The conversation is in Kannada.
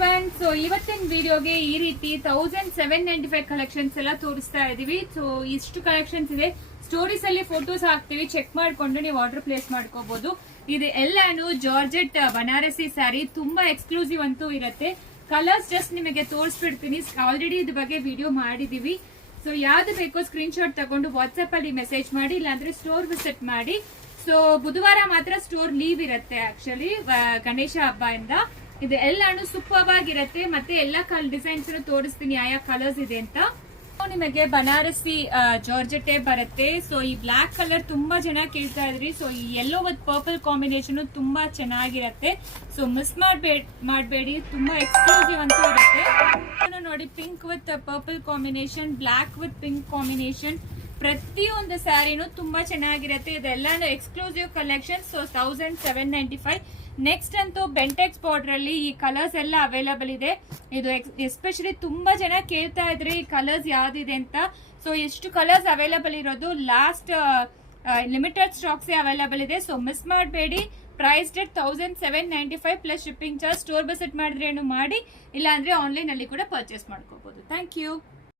ಎವ್ರಿವನ್. ಸೊ ಇವತ್ತಿನ ವಿಡಿಯೋಗೆ ಈ ರೀತಿ 1795 ಕಲೆಕ್ಷನ್ಸ್ ಎಲ್ಲ ತೋರಿಸ್ತಾ ಇದೀವಿ. ಸೊ ಇಷ್ಟು ಕಲೆಕ್ಷನ್ಸ್ ಇದೆ. ಸ್ಟೋರೀಸ್ ಅಲ್ಲಿ ಫೋಟೋಸ್ ಹಾಕ್ತಿವಿ, ಚೆಕ್ ಮಾಡ್ಕೊಂಡು ನೀವು ಆರ್ಡರ್ ಪ್ಲೇಸ್ ಮಾಡ್ಕೋಬಹುದು. ಇದು ಎಲ್ಲಾನು ಜಾರ್ಜೆಟ್ ಬನಾರಸಿ ಸ್ಯಾರಿ, ತುಂಬಾ ಎಕ್ಸ್ಕ್ಲೂಸಿವ್ ಅಂತೂ ಇರುತ್ತೆ. ಕಲರ್ಸ್ ಜಸ್ಟ್ ನಿಮಗೆ ತೋರಿಸ್ಬಿಡ್ತೀನಿ, ಆಲ್ರೆಡಿ ಇದ್ರ ಬಗ್ಗೆ ವಿಡಿಯೋ ಮಾಡಿದೀವಿ. ಸೊ ಯಾವ್ದು ಬೇಕೋ ಸ್ಕ್ರೀನ್ ಶಾಟ್ ತಗೊಂಡು ವಾಟ್ಸ್ಆಪ್ ಅಲ್ಲಿ ಮೆಸೇಜ್ ಮಾಡಿ, ಇಲ್ಲಾಂದ್ರೆ ಸ್ಟೋರ್ ವಿಸಿಟ್ ಮಾಡಿ. ಸೊ ಬುಧವಾರ ಮಾತ್ರ ಸ್ಟೋರ್ ಲೀವ್ ಇರುತ್ತೆ ಆಕ್ಚುಲಿ, ಗಣೇಶ ಹಬ್ಬ ಇಂದ. ಇದು ಎಲ್ಲಾನು ಸೂಪರ್ ಆಗಿರುತ್ತೆ. ಮತ್ತೆ ಎಲ್ಲಾ ಡಿಸೈನ್ಸ್ ತೋರಿಸ್ತೀನಿ ಯಾವ ಕಲರ್ಸ್ ಇದೆ ಅಂತ. ನಿಮಗೆ ಬನಾರಸಿ ಜಾರ್ಜೆಟೇ ಬರುತ್ತೆ. ಸೊ ಈ ಬ್ಲಾಕ್ ಕಲರ್ ತುಂಬಾ ಜನ ಕೇಳ್ತಾ ಇದ್ರಿ. ಸೊ ಈ ಯೆಲ್ಲೋ ವಿತ್ ಪರ್ಪಲ್ ಕಾಂಬಿನೇಷನ್ ತುಂಬಾ ಚೆನ್ನಾಗಿರುತ್ತೆ. ಸೊ ಮಿಸ್ ಮಾಡಬೇಡಿ, ತುಂಬಾ ಎಕ್ಸ್ಕ್ಲೂಸಿವ್ ಅಂತೂ ಇರುತ್ತೆ. ನೋಡಿ, pink with purple combination, block with pink combination, ಪ್ರತಿಯೊಂದು ಸ್ಯಾರಿನೂ ತುಂಬಾ ಚೆನ್ನಾಗಿರುತ್ತೆ. ಇದೆಲ್ಲ ಎಕ್ಸ್ಕ್ಲೂಸಿವ್ ಕಲೆಕ್ಷನ್. ಸೊ 1795. ನೆಕ್ಸ್ಟ್ ಅಂತೂ ಬೆಂಟೆಕ್ಸ್ ಬಾರ್ಡರ್ ಅಲ್ಲಿ ಈ ಕಲರ್ಸ್ ಎಲ್ಲ ಅವೈಲಬಲ್ ಇದೆ. ಇದು ಎಸ್ಪೆಷಲಿ ತುಂಬಾ ಜನ ಕೇಳ್ತಾ ಇದ್ರಿ ಈ ಕಲರ್ಸ್ ಯಾವ್ದಿದೆ ಅಂತ. ಸೊ ಎಷ್ಟು ಕಲರ್ಸ್ ಅವೈಲಬಲ್ ಇರೋದು, ಲಾಸ್ಟ್ ಲಿಮಿಟೆಡ್ ಸ್ಟಾಕ್ಸ್ ಅವೈಲಬಲ್ ಇದೆ. ಸೊ ಮಿಸ್ ಮಾಡಬೇಡಿ. Price date 1795 plus shipping charge. Store visit ಮಾಡಿದ್ರೆ ಏನು ಮಾಡಿ, ಇಲ್ಲ ಅಂದ್ರೆ ಆನ್ಲೈನ್ ಅಲ್ಲಿ ಕೂಡ ಪರ್ಚೇಸ್ ಮಾಡ್ಕೋಬಹುದು. Thank you.